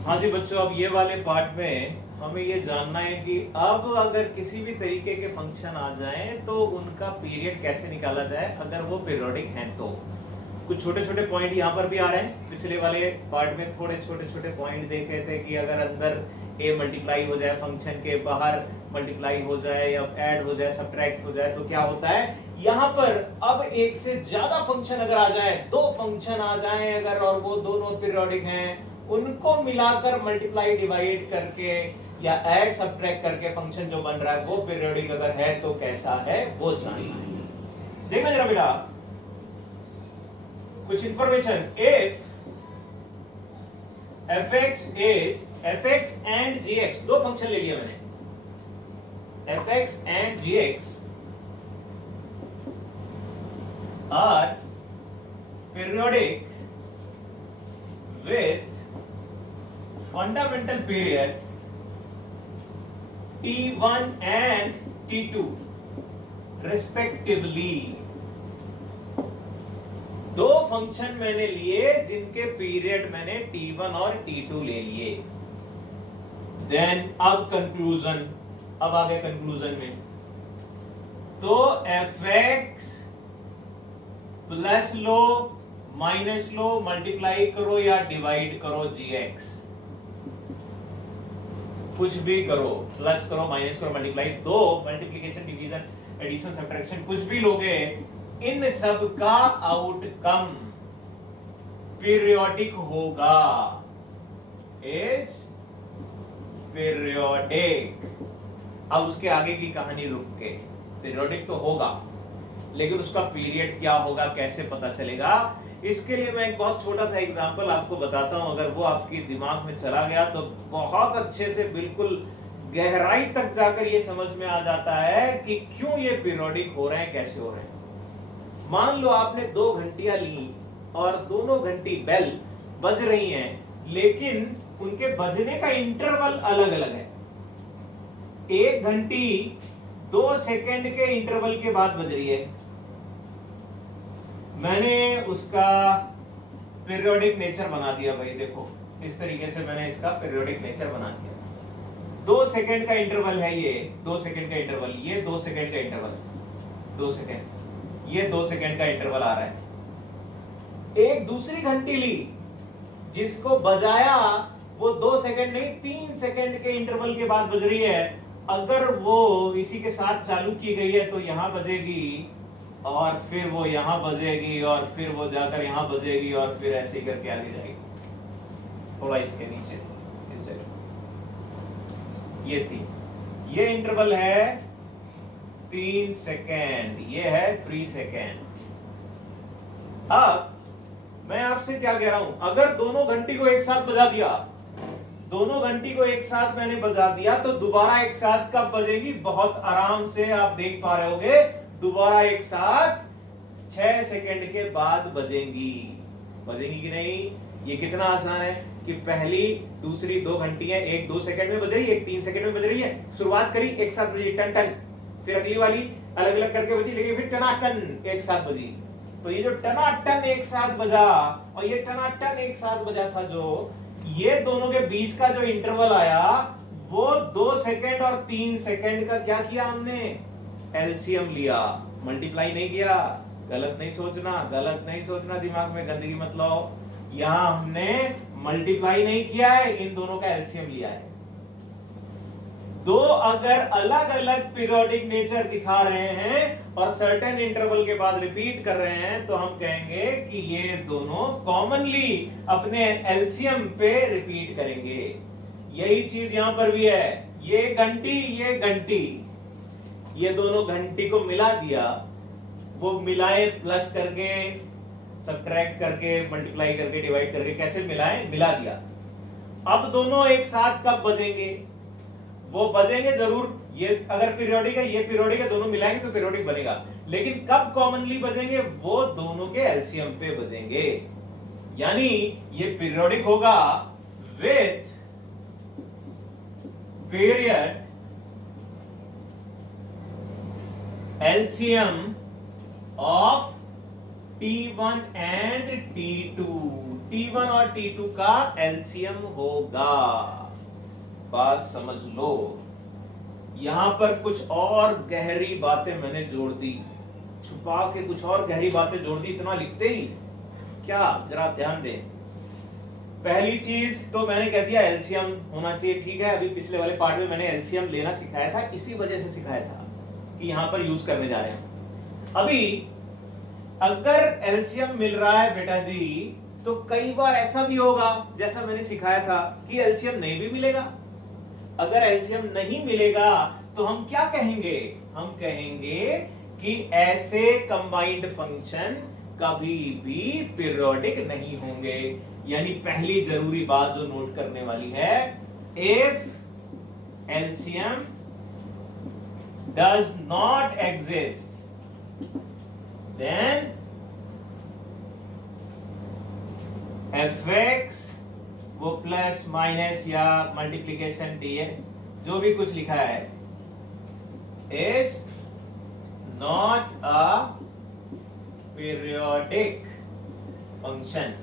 हाँ जी बच्चों, अब ये वाले पार्ट में हमें ये जानना है कि अब अगर किसी भी तरीके के फंक्शन आ जाएं तो उनका पीरियड कैसे निकाला जाए अगर वो पीरियोडिक हैं तो। कुछ छोटे छोटे पॉइंट यहाँ पर भी आ रहे हैं। पिछले वाले पार्ट में थोड़े छोटे छोटे पॉइंट देखे थे कि अगर अंदर ए मल्टीप्लाई हो जाए, फंक्शन के बाहर मल्टीप्लाई हो जाए या ऐड हो जाए, सब्ट्रैक्ट हो जाए तो क्या होता है। यहाँ पर अब एक से ज्यादा फंक्शन अगर आ जाए, दो फंक्शन आ जाए अगर, और वो दोनों पीरियोडिक हैं, उनको मिलाकर मल्टीप्लाई डिवाइड करके या ऐड सब्ट्रैक्ट करके फंक्शन जो बन रहा है वो पीरियोडिक अगर है तो कैसा है वो जानना है। देखना जरा बेटा कुछ information. If fx is fx and gx, दो फंक्शन ले लिया मैंने, fx and gx are periodic with fundamental period t1 and t2 respectively। दो फंक्शन मैंने लिए जिनके पीरियड मैंने t1 और t2 ले लिए। देन अब कंक्लूजन, अब आ गए कंक्लूजन में। तो fx plus low minus low, multiply करो या डिवाइड करो gx, कुछ भी करो, प्लस करो माइनस करो मल्टीप्लाई, दो मल्टीप्लिकेशन डिवीजन एडिशन सब्ट्रैक्शन कुछ भी लोगे, इन सब का आउटकम पीरियोडिक होगा, इज पीरियोडिक। अब उसके आगे की कहानी रुक के, पीरियोडिक तो होगा लेकिन उसका पीरियड क्या होगा कैसे पता चलेगा। इसके लिए मैं एक बहुत छोटा सा एग्जांपल आपको बताता हूं, अगर वो आपके दिमाग में चला गया तो बहुत अच्छे से बिल्कुल गहराई तक जाकर ये समझ में आ जाता है कि क्यों ये पीरियोडिक हो रहे हैं, कैसे हो रहे हैं। मान लो आपने दो घंटियां ली और दोनों घंटी बेल बज रही हैं लेकिन उनके बजने का इंटरवल अलग अलग है। एक घंटी 2 सेकंड के इंटरवल के बाद बज रही है, मैंने उसका पीरियोडिक नेचर बना दिया भाई। देखो इस तरीके से मैंने इसका पीरियोडिक नेचर बना दिया। 2 सेकंड का इंटरवल है ये, 2 सेकंड का इंटरवल, ये 2 सेकंड का इंटरवल, 2 सेकंड, ये 2 सेकंड का इंटरवल आ रहा है। एक दूसरी घंटी ली जिसको बजाया वो 2 सेकंड नहीं 3 सेकंड के इंटरवल के बाद बज रही है। अगर वो इसी के साथ चालू की गई है तो यहां बजेगी और फिर वो यहां बजेगी और फिर वो जाकर यहां बजेगी और फिर ऐसे ही करके आगे जाएगी। थोड़ा इसके नीचे इस जगह ये 3, ये इंटरवल है 3 सेकेंड, ये है 3 सेकेंड। अब मैं आपसे क्या कह रहा हूं, अगर दोनों घंटी को एक साथ बजा दिया, दोनों घंटी को एक साथ मैंने बजा दिया तो दोबारा एक साथ कब बजेगी, बहुत आराम से आप देख पा रहे होगे, दोबारा एक साथ 6 सेकंड के बाद बजेंगी। बजेंगी कि नहीं? ये कितना आसान है कि पहली दूसरी 2 घंटियां, एक 2 सेकंड में बज रही है, एक 3 सेकंड में बज रही है। शुरुआत करी एक साथ बजी टन टन, फिर अगली वाली अलग अलग करके बजी लेकिन फिर टनाटन एक साथ बजी। तो ये जो टनाटन एक साथ बजा और ये टनाटन एक साथ बजा था, जो ये दोनों के बीच का जो इंटरवल आया वो 2 सेकंड और 3 सेकंड का क्या किया हमने, एलसीएम लिया, मल्टीप्लाई नहीं किया। गलत नहीं सोचना, गलत नहीं सोचना, दिमाग में गंदगी मत लाओ। यहां हमने मल्टीप्लाई नहीं किया है, इन दोनों का एलसीएम लिया है। दो अगर अलग अलग पीरियोडिक नेचर दिखा रहे हैं और सर्टेन इंटरवल के बाद रिपीट कर रहे हैं तो हम कहेंगे कि ये दोनों कॉमनली अपने एलसीएम पे रिपीट करेंगे। यही चीज यहां पर भी है, ये घंटी ये घंटी, ये दोनों घंटी को मिला दिया, वो मिलाए प्लस करके सब्ट्रैक्ट करके मल्टीप्लाई करके डिवाइड करके कैसे मिलाए, मिला दिया। अब दोनों एक साथ कब बजेंगे, वो बजेंगे जरूर, ये अगर पीरियोडिक है ये पीरियोडिक है, दोनों मिलाएंगे तो पीरियोडिक बनेगा, लेकिन कब कॉमनली बजेंगे, वो दोनों के एलसीएम पे बजेंगे। यानी ये पीरियोडिक होगा with period LCM of T1 and T2, T1 और T2 का एलसीएम होगा। बात समझ लो। यहां पर कुछ और गहरी बातें मैंने जोड़ दी, छुपा के कुछ और गहरी बातें जोड़ दी इतना लिखते ही। क्या, जरा ध्यान दें। पहली चीज तो मैंने कह दिया एलसीएम होना चाहिए, ठीक है। अभी पिछले वाले पार्ट में मैंने एलसीएम लेना सिखाया था, इसी वजह से सिखाया था कि यहां पर यूज करने जा रहे हैं। अभी अगर एलसीएम मिल रहा है बेटा जी, तो कई बार ऐसा भी होगा जैसा मैंने सिखाया था कि एलसीएम नहीं भी मिलेगा। अगर एलसीएम नहीं मिलेगा तो हम क्या कहेंगे? हम कहेंगे कि ऐसे कंबाइंड फंक्शन कभी भी पीरियोडिक नहीं होंगे। यानी पहली जरूरी बात जो नोट करने वाली है, if LCM does not exist then fx वो प्लस माइनस या मल्टीप्लीकेशन dx जो भी कुछ लिखा है is not a periodic function.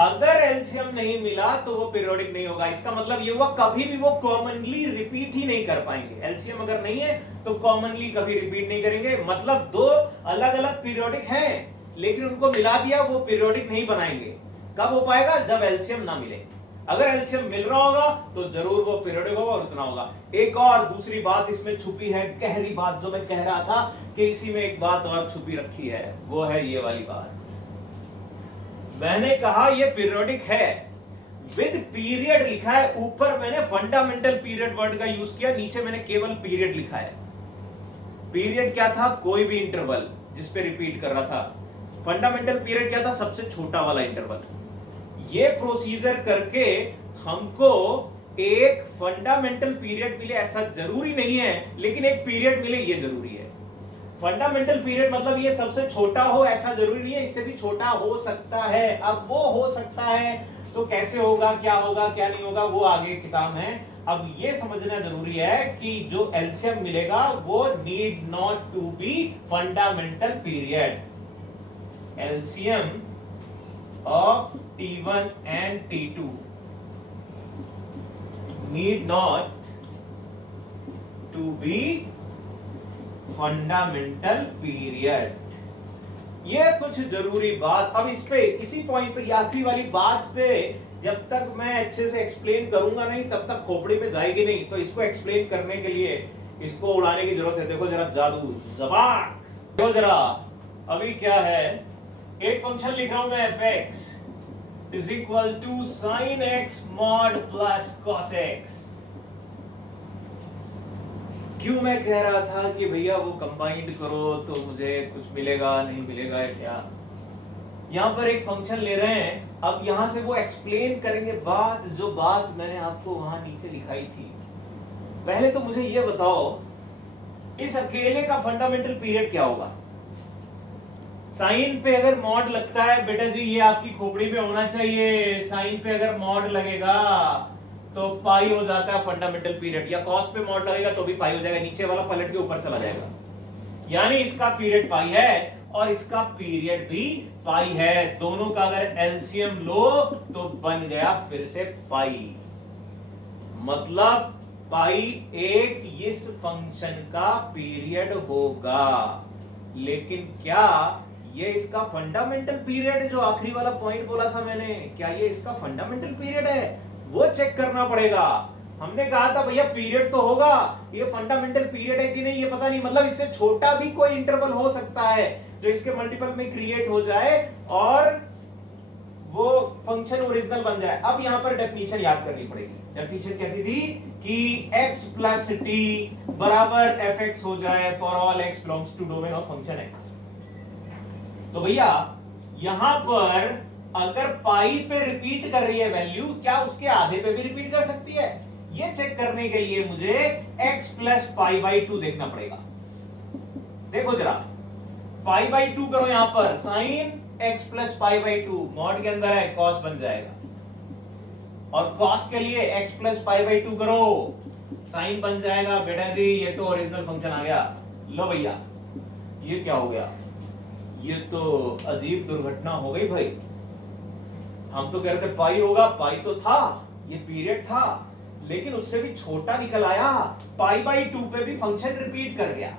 अगर एलसीएम नहीं मिला तो वो पीरियोडिक नहीं होगा। इसका मतलब ये हुआ कभी भी वो कॉमनली रिपीट ही नहीं कर पाएंगे। एलसीएम अगर नहीं है तो कॉमनली कभी रिपीट नहीं करेंगे। मतलब दो अलग अलग पीरियोडिक हैं, लेकिन उनको मिला दिया वो पीरियोडिक नहीं बनाएंगे। कब हो पाएगा? जब एलसीएम ना मिले। अगर एलसीएम मिल रहा होगा तो जरूर वो पीरियोडिक होगा और उतना होगा। एक और दूसरी बात इसमें छुपी है, गहरी बात जो मैं कह रहा था कि इसी में एक बात और छुपी रखी है, वो है ये वाली बात। मैंने कहा ये पीरियोडिक है, विद पीरियड लिखा है। ऊपर मैंने फंडामेंटल पीरियड वर्ड का यूज किया, नीचे मैंने केवल पीरियड लिखा है। पीरियड क्या था? कोई भी इंटरवल जिस पे रिपीट कर रहा था। फंडामेंटल पीरियड क्या था? सबसे छोटा वाला इंटरवल। ये प्रोसीजर करके हमको एक फंडामेंटल पीरियड मिले ऐसा जरूरी नहीं है, लेकिन एक पीरियड मिले ये जरूरी है। फंडामेंटल पीरियड मतलब ये सबसे छोटा हो ऐसा जरूरी नहीं है, इससे भी छोटा हो सकता है। अब वो हो सकता है तो कैसे होगा, क्या होगा, क्या नहीं होगा, वो आगे की काम है। अब ये समझना जरूरी है कि जो एलसीएम मिलेगा वो need not to be fundamental period. LCM of T1 and T2 need not to be fundamental period। ये कुछ जरूरी बात। अब इस पे, इसी पॉइंट पे, आखिरी वाली बात पे जब तक मैं अच्छे से एक्सप्लेन करूंगा नहीं तब तक खोपड़ी पे जाएगी नहीं। तो इसको एक्सप्लेन करने के लिए इसको उड़ाने की जरूरत है। देखो जरा जादू ज़बान, देखो जरा। अभी क्या है, एक फंक्शन लिख रहा हूं मैं fx is equal to sin x mod plus cos x। क्यों मैं कह रहा था कि भैया वो कंबाइंड करो तो मुझे कुछ मिलेगा, नहीं मिलेगा है क्या? यहां पर एक फंक्शन ले रहे हैं, अब यहां से वो एक्सप्लेन करेंगे बात, जो बात मैंने आपको वहां नीचे लिखाई थी। पहले तो मुझे ये बताओ, इस अकेले का फंडामेंटल पीरियड क्या होगा? साइन पे अगर मॉड लगता है बेटा जी, ये आपकी खोपड़ी पे होना चाहिए। साइन पे अगर मॉड लगेगा तो पाई हो जाता है फंडामेंटल पीरियड, या कॉस पे मॉड लगेगा तो भी पाई हो जाएगा, नीचे वाला पलट के ऊपर चला जाएगा। यानी इसका पीरियड पाई है और इसका पीरियड भी पाई है। दोनों का अगर एलसीएम लो तो बन गया फिर से पाई। मतलब पाई एक इस फंक्शन का पीरियड होगा। लेकिन क्या ये इसका फंडामेंटल पीरियड, जो आखिरी वाला पॉइंट बोला था मैंने, क्या ये इसका फंडामेंटल पीरियड है? वो चेक करना पड़ेगा। हमने कहा था भैया पीरियड तो होगा, ये फंडामेंटल पीरियड है कि नहीं ये पता नहीं। मतलब इससे छोटा भी कोई इंटरवल हो सकता है जो इसके मल्टीपल में क्रिएट हो जाए और वो फंक्शन ओरिजिनल बन जाए। अब यहां पर डेफिनेशन याद करनी पड़ेगी। डेफिनेशन कहती थी कि x प्लस t बराबर fx हो जाए for all x belongs to domain of function x। तो भैया यहां पर अगर पाई पे रिपीट कर रही है वैल्यू, क्या उसके आधे पे भी रिपीट कर सकती है? ये चेक करने के लिए मुझे x प्लस पाई बाई 2 देखना पड़ेगा। देखो जरा, पाई बाई 2 करो, यहां पर sine x plus pi by 2 mod के अंदर है, कॉस बन जाएगा। और कॉस के लिए x प्लस पाई बाई 2 करो, साइन बन जाएगा। बेटा जी ये तो ओरिजिनल फंक्शन आ गया। लो भैया ये क्या हो गया? ये तो अजीब दुर्घटना हो गई भाई। हम तो कह रहे थे पाई होगा, पाई तो था, ये पीरियड था, लेकिन उससे भी छोटा निकल आया, पाई बाई 2 पे भी फंक्शन रिपीट कर गया,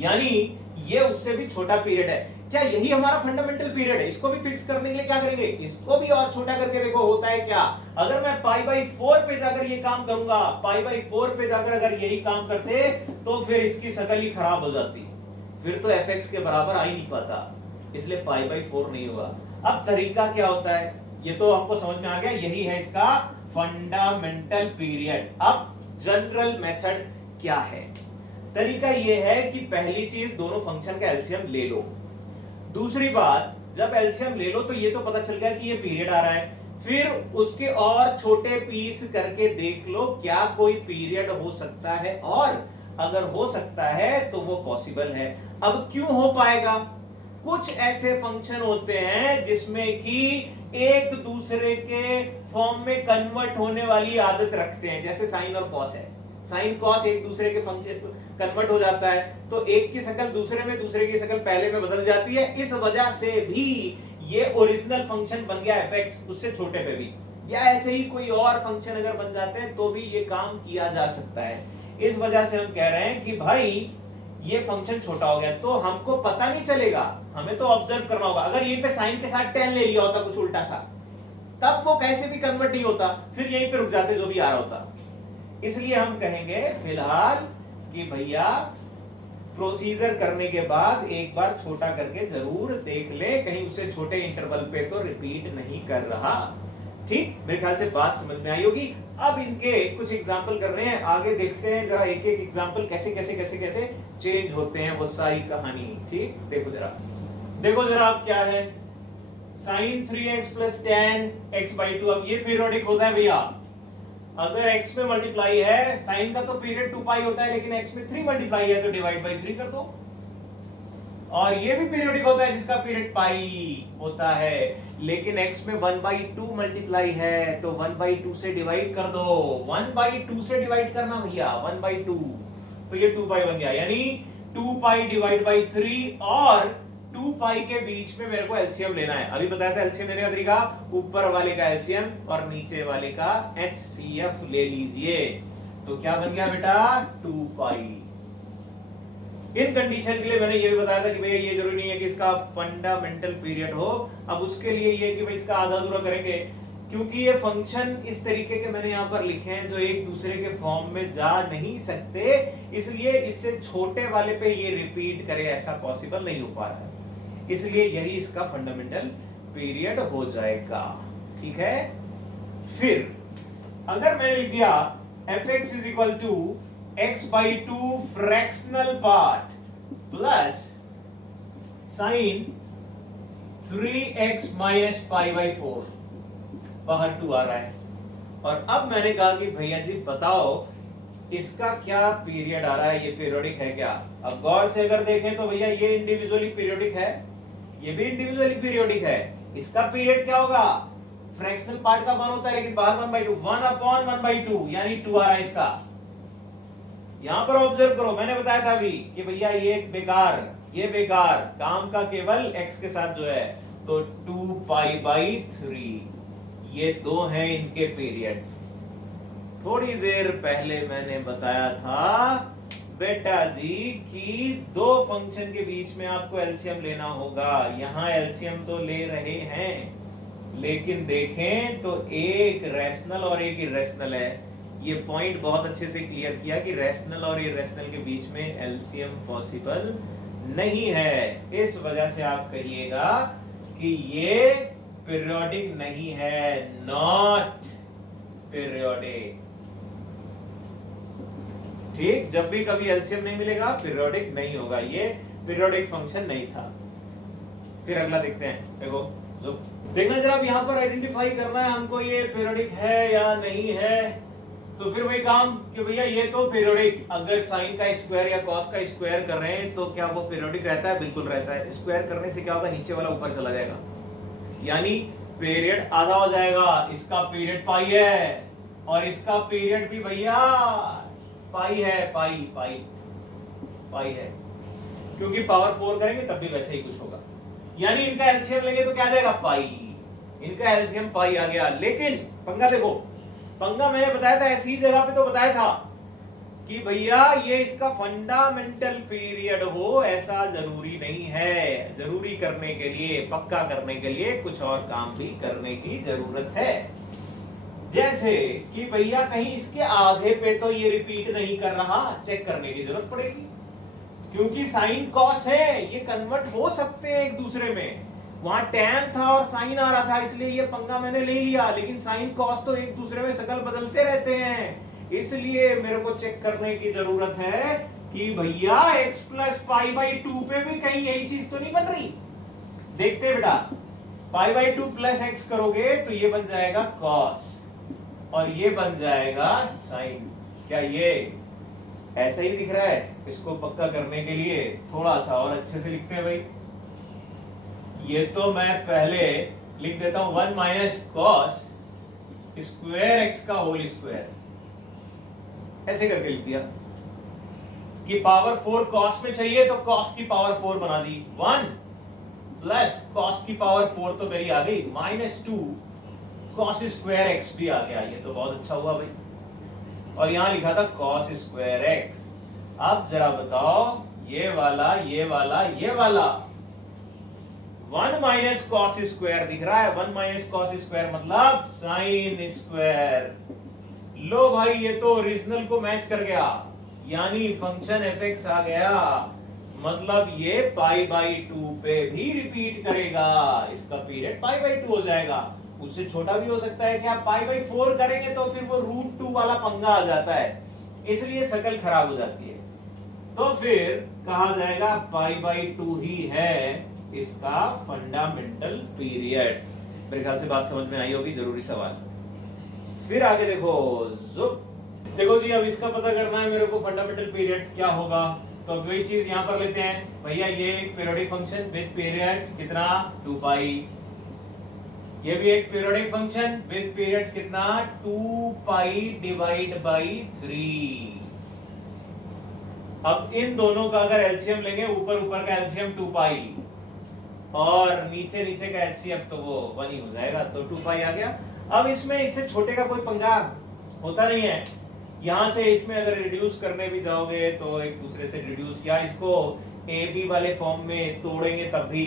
यानी ये उससे भी छोटा पीरियड है। क्या यही हमारा फंडामेंटल पीरियड है? इसको भी फिक्स करने के लिए क्या करेंगे, इसको भी और छोटा करके देखो होता है क्या। अगर मैं पाई बाई 4 पे जाकर ये काम करूंगा, पाई बाई 4 पे जाकर अगर यही काम करते तो फिर इसकी शकल ही खराब हो जाती, फिर तो एफ एक्स के बराबर आ ही नहीं पाता, इसलिए पाई बाई 4 नहीं हुआ। अब तरीका क्या होता है, ये तो हमको समझ में आ गया, यही है इसका फंडामेंटल पीरियड। अब जनरल मेथड क्या है? तरीका यह है कि पहली चीज दोनों फंक्शन का एलसीएम ले लो। दूसरी बात, जब एलसीएम ले लो तो ये तो पता चल गया कि ये पीरियड आ रहा है, फिर उसके और छोटे पीस करके देख लो क्या कोई पीरियड हो सकता है, और अगर हो सकता है तो वो पॉसिबल है। अब क्यों हो पाएगा? कुछ ऐसे फंक्शन होते हैं जिसमें कि एक दूसरे के फॉर्म में कन्वर्ट होने वाली आदत रखते हैं, जैसे साइन और कॉस है। साइन कॉस एक दूसरे के फंक्शन कन्वर्ट हो जाता है, तो एक की शक्ल दूसरे में, दूसरे की शक्ल पहले में बदल जाती है, इस वजह से भी ये ओरिजिनल फंक्शन बन गया एफ उससे छोटे पे भी, या ऐसे ही कोई और फंक्शन अगर बन जाते हैं तो भी ये काम किया जा सकता है। इस वजह से हम कह रहे हैं कि भाई ये फंक्शन छोटा हो गया तो हमको पता नहीं चलेगा, हमें तो ऑब्जर्व करना होगा। अगर यहीं पे साइन के साथ टेन ले लिया होता कुछ उल्टा सा, तब वो कैसे भी कन्वर्ट नहीं होता, फिर यहीं पे रुक जाते जो भी आ रहा होता। इसलिए हम कहेंगे फिलहाल कि भैया प्रोसीजर करने के बाद एक बार छोटा करके जरूर देख ले, कहीं उससे छोटे इंटरवल पे तो रिपीट नहीं कर रहा। ठीक, मेरे ख्याल से बात समझ में आई होगी। अब इनके कुछ एग्जाम्पल कर रहे हैं, आगे देखते हैं जरा एक एक एग्जाम्पल कैसे कैसे कैसे कैसे चेंज होते हैं वो सारी कहानी। ठीक, देखो जरा अब क्या है, sine 3x plus ten x by 2। अब ये पीरियोडिक होता है भैया, अगर x में मल्टीप्लाई है, साइन का तो पीरियड 2 पाई होता है, लेकिन x में 3 मल्टीप्लाई है तो डिवाइड बाई 3 कर दो। और ये भी पीरियोडिक होता है जिसका पीरियड पाई होता है, लेकिन x में 1/2 मल्टीप्लाई है तो 1/2 से डिवाइड कर दो। 1/2 से डिवाइड करना भैया, 1/2, तो ये 2 पाई बन गया, यानी 2 पाई डिवाइड बाई 3 और 2 पाई के बीच में मेरे को एलसीएम लेना है। अभी बताया था एलसीएम लेने का तरीका, ऊपर वाले का एलसीएम और नीचे वाले का एचसीएफ ले लीजिए। तो क्या बन गया बेटा, 2 पाई। इन कंडीशन के लिए मैंने ये भी बताया था कि भैया ये जरूरी नहीं है कि इसका फंडामेंटल पीरियड हो। अब उसके लिए ये कि भाई इसका आधा अधूरा करेंगे, क्योंकि ये फंक्शन इस तरीके के मैंने यहाँ पर लिखे हैं जो एक दूसरे के फॉर्म में जा नहीं सकते, इसलिए इससे छोटे वाले पे ये रिपीट करे ऐसा पॉसिबल नहीं हो पा रहा है, इसलिए यही इसका फंडामेंटल पीरियड हो जाएगा। ठीक है, फिर अगर मैंने लिख दिया fx is equal to x by 2 fractional part plus sine 3x minus pi by 4, बाहर 2 आ रहा है। और अब मैंने कहा कि भैया जी बताओ इसका क्या पीरियड आ रहा है, ये पीरियोडिक है क्या? अब गौर से अगर देखें तो भैया ये इंडिविजुअली पीरियोडिक है, ये भी इंडिविजुअली पीरियोडिक है। इसका पीरियड क्या होगा, फ्रैक्शनल पार्ट का 1 होता है लेकिन बाहर 1/2, 1/1/2 यानी 2 आ रहा है इसका। यहां पर ऑब्जर्व करो, मैंने बताया था अभी कि भैया ये बेकार काम का केवल x के साथ जो है, तो 2 पाई बाई 3 ये दो हैं इनके पीरियड। थोड़ी देर पहले मैंने बताया था बेटा जी कि दो फंक्शन के बीच में आपको एलसीएम लेना होगा। यहां एलसीएम तो ले रहे हैं, लेकिन देखें तो एक रैशनल और एक इरेशनल है। ये पॉइंट बहुत अच्छे से क्लियर किया कि रैशनल और इरेशनल के बीच में एलसीएम पॉसिबल नहीं है। इस वजह से आप कहिएगा कि ये पीरियोडिक नहीं है, नॉट पीरियोडिक। ठीक, जब भी कभी एलसीएम नहीं मिलेगा पीरियोडिक नहीं होगा, ये पीरियोडिक फंक्शन नहीं था। फिर अगला देखते हैं, देखो जो देखना जरा, अब यहां पर आइडेंटिफाई करना है हमको ये पीरियोडिक है या नहीं है। तो फिर वही काम कि भैया ये तो पीरियोडिक, अगर साइन का स्क्वायर या कॉस का स्क्वायर कर रहे हैं तो क्या वो पीरियोडिक रहता है? बिल्कुल रहता है। स्क्वायर करने से क्या होगा, नीचे वाला ऊपर चला जाएगा, यानी पीरियड आधा हो जाएगा। इसका पीरियड पाई है और इसका पीरियड भी भैया पाई है, पाई है, क्योंकि पावर 4 करेंगे तब भी वैसे ही कुछ होगा, यानी इनका एलसीएम लेंगे तो क्या आ जाएगा, पाई। इनका एलसीएम पाई आ गया। लेकिन पंगा देखो, पंगा मैंने बताया था ऐसी जगह पे तो बताया था कि भैया ये इसका फंडामेंटल पीरियड हो ऐसा जरूरी नहीं है। जरूरी करने के लिए, पक्का करने के लिए कुछ और काम भी करने की जरूरत है। जैसे कि भैया कहीं इसके आधे पे तो ये रिपीट नहीं कर रहा, चेक करने की जरूरत पड़ेगी, क्योंकि साइन कॉस है, ये कन्वर्ट हो सकते हैं एक दूसरे में। वहां टैन था और साइन आ रहा था, इसलिए ये पंगा मैंने ले लिया। लेकिन साइन कॉस तो एक दूसरे में शकल बदलते रहते हैं, इसलिए मेरे को चेक करने की जरूरत है कि भैया x प्लस पाई बाई 2 पे भी कहीं यही चीज तो नहीं बन रही। देखते बेटा, पाई बाई 2 प्लस एक्स करोगे तो ये बन जाएगा कॉस और ये बन जाएगा साइन। क्या ये ऐसा ही दिख रहा है? इसको पक्का करने के लिए थोड़ा सा और अच्छे से लिखते हैं भाई। ये तो मैं पहले लिख देता हूं 1 माइनस कॉस स्क्वायर एक्स का होल स्क्वायर, ऐसे करके लिख दिया कि पावर 4 कॉस में चाहिए तो कॉस की पावर 4 बना दी, 1 प्लस कॉस की पावर 4 तो मेरी आ गई माइनस 2 कॉस स्क्वायर एक्स भी आ गया। ये तो बहुत अच्छा हुआ भाई। और यहां लिखा था कॉस स्क्वायर एक्स। अब जरा बताओ, ये वाला ये वाला ये वाला 1 माइनस कॉस स्क्वायर दिख रहा है, 1 माइनस कॉस स्क्वायर मतलब साइन स्क्वायर। लो भाई, ये तो ओरिजिनल को मैच कर गया, यानी फंक्शन एफ एक्स आ गया। मतलब ये पाई बाई 2 पे भी रिपीट करेगा, इसका पीरियड पाई बाई 2 हो जाएगा। उससे छोटा भी हो सकता है कि आप पाई बाई 4 करेंगे तो फिर वो रूट 2 वाला पंगा आ जाता है, इसलिए शकल खराब हो जाती है। तो फिर कहा जाएगा पाई बाई 2 ही है इसका फंडामेंटल पीरियड। मेरे ख्याल से बात समझ में आई होगी, जरूरी सवाल। फिर आगे देखो, देखो जी, अब इसका पता करना है मेरे को फंडामेंटल पीरियड क्या होगा। तो अब वही चीज यहां पर लेते हैं भैया, ये एक पीरियोडिक फंक्शन विद पीरियड कितना 2 पाई, ये भी एक पीरियोडिक फंक्शन विद पीरियड कितना 2 पाई डिवाइड बाई 3। अब इन दोनों का अगर एलसीएम लेंगे, ऊपर ऊपर का एलसीएम 2 पाई और नीचे नीचे का एचसीएफ तो वो 1 ही हो जाएगा, तो 2 पाई आ गया। अब इसमें इससे छोटे का कोई पंगा होता नहीं है। यहां से इसमें अगर रिड्यूस करने भी जाओगे तो एक दूसरे से रिड्यूस, या इसको ए बी वाले फॉर्म में तोड़ेंगे तब भी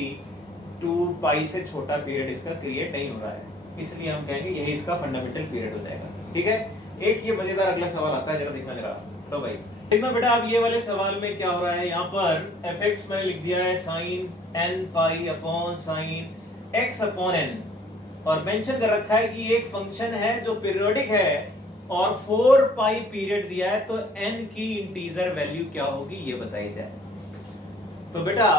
2 पाई से छोटा पीरियड इसका क्रिएट नहीं हो रहा है, इसलिए हम कहेंगे यही इसका फंडामेंटल पीरियड हो जाएगा। ठीक है, एक ये मजेदार अगला सवाल आता है, जरा देखना जरा। तो भाई देखना बेटा, अब ये वाले सवाल में क्या हो रहा है, यहाँ पर एफ एक्स मैंने लिख दिया है sine n pi upon sine x upon n, और मेंशन कर रखा है कि एक फंक्शन है जो पीरियोडिक है और 4 पाई पीरियड दिया है, तो n की इंटीजर वैल्यू क्या होगी ये बताई जाए। तो बेटा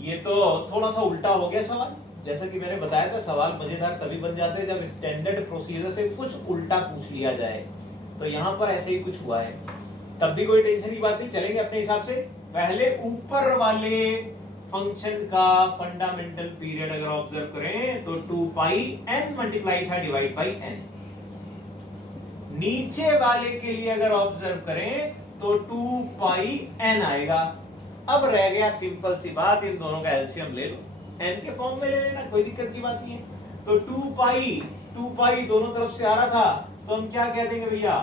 ये तो थोड़ा सा उल्टा हो गया सवाल। जैसा कि मैंने बताया था, सवाल मजेदार तभी बन जाते हैं जब स्टैंडर्ड प्रोसीजर से कुछ उल्टा पूछ लिया जाए। तो यहां पर ऐसे ही कुछ हुआ है, तब भी कोई टेंशन की बात नहीं, चलेंगे अपने हिसाब से। पहले ऊपर वाले फंक्शन का फंडामेंटल पीरियड अगर ऑब्जर्व करें तो 2 पाई n मल्टीप्लाई था डिवाइड बाई n। नीचे वाले के लिए अगर ऑब्जर्व करें तो 2 पाई n आएगा। अब रह गया सिंपल सी बात, इन दोनों का एलसीएम ले लो, n के फॉर्म में ले लेना, कोई दिक्कत की बात नहीं है। तो 2 पाई दोनों तरफ से आ रहा था, तो हम क्या कह देंगे भैया,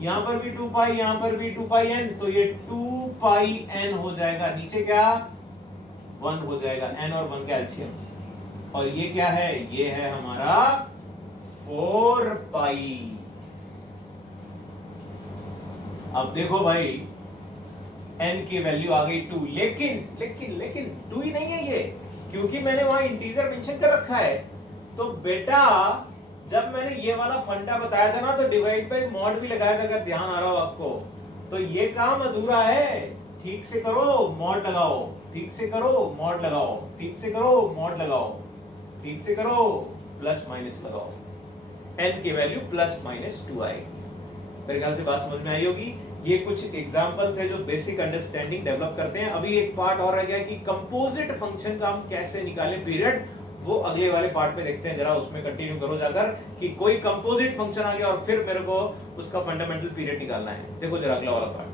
यहां पर भी 2 पाई, यहां पर भी 2 पाई n, तो ये 2 पाई n हो जाएगा। नीचे क्या 1 हो जाएगा, n और 1 का एलसीएम। और ये क्या है, ये है हमारा 4 पाई। अब देखो भाई, n की वैल्यू आ गई 2, लेकिन लेकिन लेकिन 2 ही नहीं है ये, क्योंकि मैंने वहां इंटीजर मेंशन कर रखा है। तो बेटा जब मैंने ये वाला फंडा बताया था ना, तो डिवाइड बाय मॉड भी लगाया था, अगर ध्यान आ रहा हो आपको। तो ये काम अधूरा है, ठीक से करो मॉड लगाओ, ठीक से करो मॉड लगाओ, ठीक से करो मॉड लगाओ, ठीक से करो प्लस माइनस लगाओ, n की वैल्यू प्लस माइनस 2 आएगी। मेरे ख्याल से बात समझ में आई होगी। ये कुछ एग्जांपल थे जो बेसिक अंडरस्टैंडिंग डेवलप करते हैं। अभी एक पार्ट और रह गया कि कंपोजिट फंक्शन का हम कैसे निकालें पीरियड, वो अगले वाले पार्ट में देखते हैं। जरा उसमें कंटिन्यू करो जाकर कि कोई कंपोजिट फंक्शन आ गया और फिर मेरे को उसका फंडामेंटल पीरियड निकालना है। देखो जरा अगला वाला पार्ट।